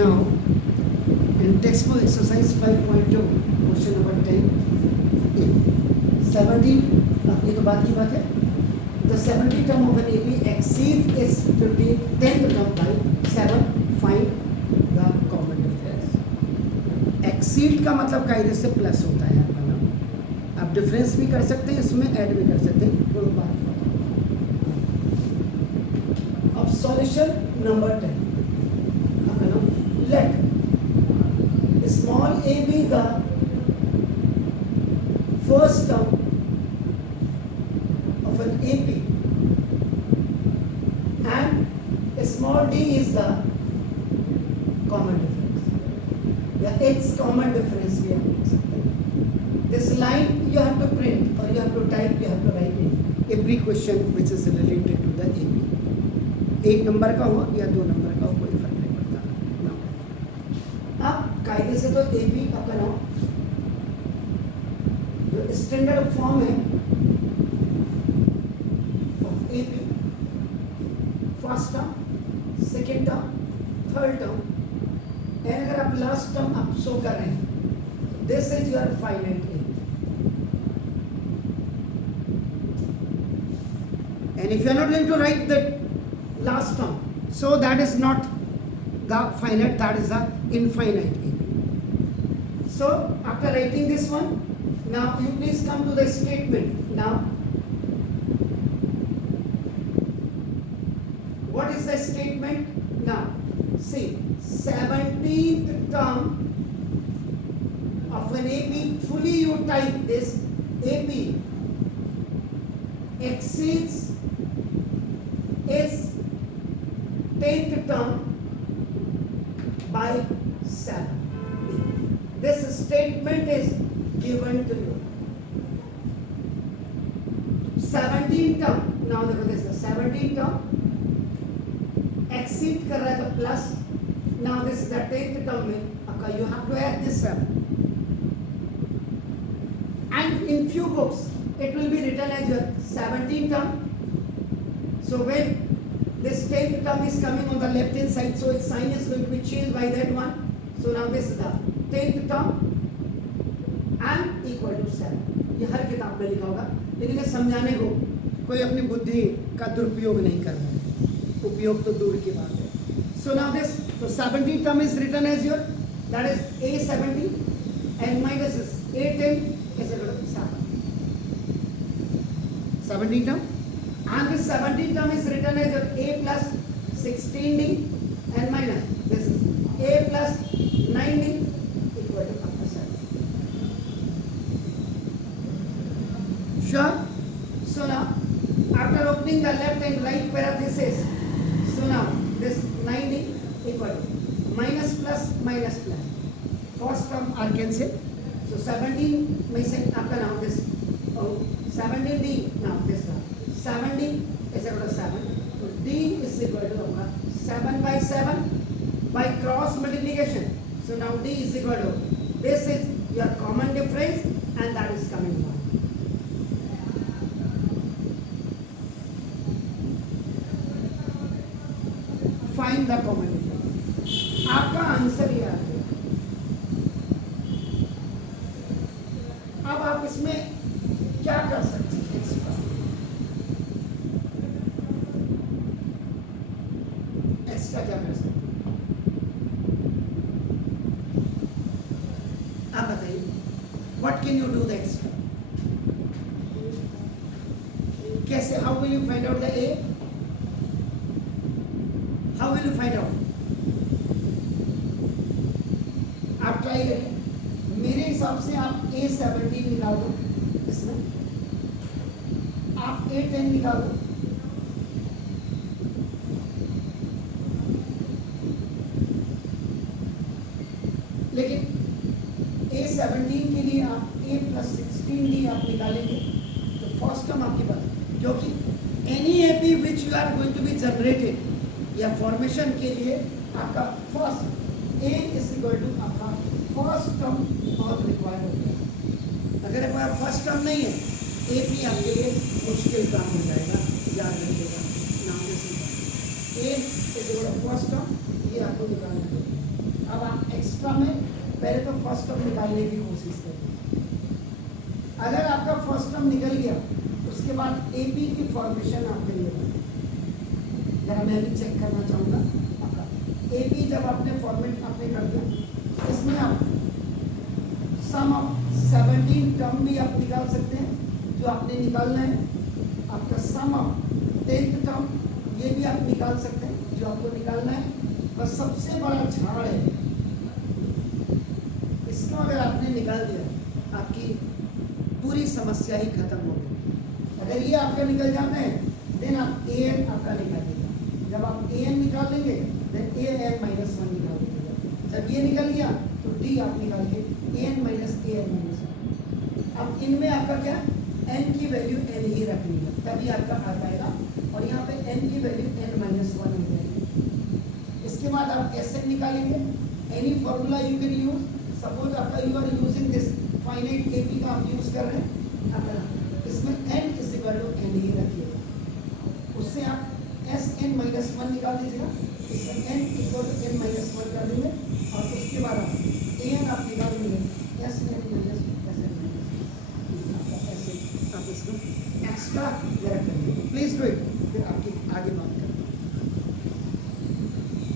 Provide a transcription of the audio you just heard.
Now, in textbook exercise 5.2, question number 10, 17, ये तो बात की बात है. The 70 term of an AP exceeds its 10th term by 7. Find the common difference. Exceed का मतलब कायदे से प्लस होता है आपका नाम. आप डिफरेंस भी कर सकते हैं, इसमें ऐड भी कर सकते हैं, दोनों बात. अब solution number 10. Let small a be the first term of an AP and small d is the common difference. Yeah, its common difference we have. This line you have to print or you have to type, you have to write in every question which is related to the AP. एक number का हो या दो number का हो, कोई फर्क नहीं पड़ता. अब कायदे से तो ए पी आपका नाम जो स्टैंडर्ड फॉर्म है of A P, first term, second term, third term, and अगर आप लास्ट टर्म आप शो कर रहे हैं, this is your finite A. And if you are not going to write the last term, so that is not the finite, that is the infinite AP. So after writing this one, now you please come to the statement. Now what is the statement? Now see, 17th term of an AP, fully you type this, AP exceeds its 10th term by 7. This statement is given to you. 17th term. Now देखो this is 17th term. Exceed कर रहा है तो plus. Now this is the 10th term में आपका you have to add this 7. And in few books it will be written as your 17th term. So when this 10th term is coming on the left hand side, so its sign is going to be changed by that one. So now this is the 10th term and equal to 7. ये हर किताब में लिखा होगा, लेकिन ये समझाने को कोई अपनी बुद्धि का दुरुपयोग नहीं कर रहा है, उपयोग तो दूर की बात है. So now this, so 17th term is written as your, that is A70 and minus is A10 is equal to 7. 17th term. And this 17th term is written as A plus 16d and minus this is A plus 9d equal to 7. Sure? So now after opening the left and right parenthesis, so now this 9d equal to minus plus minus plus. First term are cancelled. So 17 may say after now this 17d, now this one. 7d is equal to 7. So d is equal to 7 by 7 by cross multiplication. So now d is equal to, this is your common difference and that is coming 1. Find the common difference. आपका answer ये आ गया. अब आप इसमें क्या कर सकते हैं? एक्स्ट्रा क्या कर सकते हैं? आप बताइए, what can you do the extra? कैसे, how will you find out the A? How will you find out? आप ट्राई करिए. मेरे हिसाब से आप A17 निकाल दो, इसमें आप A10 निकाल दो. लेकिन A17 के लिए आप A plus 16d आप निकालेंगे तो फर्स्ट टर्म आपके पास, क्योंकि any AP which you are going to be generated या फॉर्मेशन के लिए आपका first A is equal to आपका फर्स्ट टर्म बहुत रिक्वायर्ड हो गया. अगर आपका फर्स्ट टर्म नहीं है, AP आपके लिए मुश्किल काम हो जाएगा. याद रखिएगा, नाम A is equal to first term, ये आपको निकालना है. टर्म है, पहले तो फर्स्ट टर्म निकालने की कोशिश करिए। अगर आपका फर्स्ट टर्म निकल गया उसके बाद एपी की फॉर्मेशन आपके लिए बने। जरा मैं भी चेक करना चाहूँगा आपका एपी जब आपने फॉर्मेट आपने कर दिया, इसमें आप सम ऑफ 17 टर्म भी आप निकाल सकते हैं जो आपने निकालना है। आपका सम ऑफ 10th टर्म ये भी आप निकाल सकते हैं जो आपको निकालना है। बस सबसे बड़ा झाड़ है, इसको अगर आपने निकाल दिया आपकी पूरी समस्या ही खत्म हो गई। अगर ये आपका निकल जाता है देन आप ए एन आपका निकाल देगा। जब आप ए एन निकाल लेंगे देन ए एन माइनस 1 निकाल दीजिएगा। जब ये निकल गया तो डी आप निकाल के ए एन माइनस वन। अब इनमें आपका क्या एन की वैल्यू एन ही रखनी है, तभी आपका आ पाएगा। और यहाँ पे एन की वैल्यू एन माइनस 1 हो जाएगी। इसके बाद आप एस एन निकालेंगे। Any formula you can use. Suppose आपका you are using this finite AP का आप यूज कर रहे हैं अपना, इसमें N is equal to N ही रखिएगा। उससे आप एस एन माइनस 1 निकाल दीजिएगा, इसमें n equal to n minus 1 कर देंगे। और उसके बाद आप ए एन आप निकाल देंगे S n minus S n minus, ऐसे आप इसको एक्स्ट्रा रखेंगे। प्लीज डू इट, फिर आपकी आगे बात करें।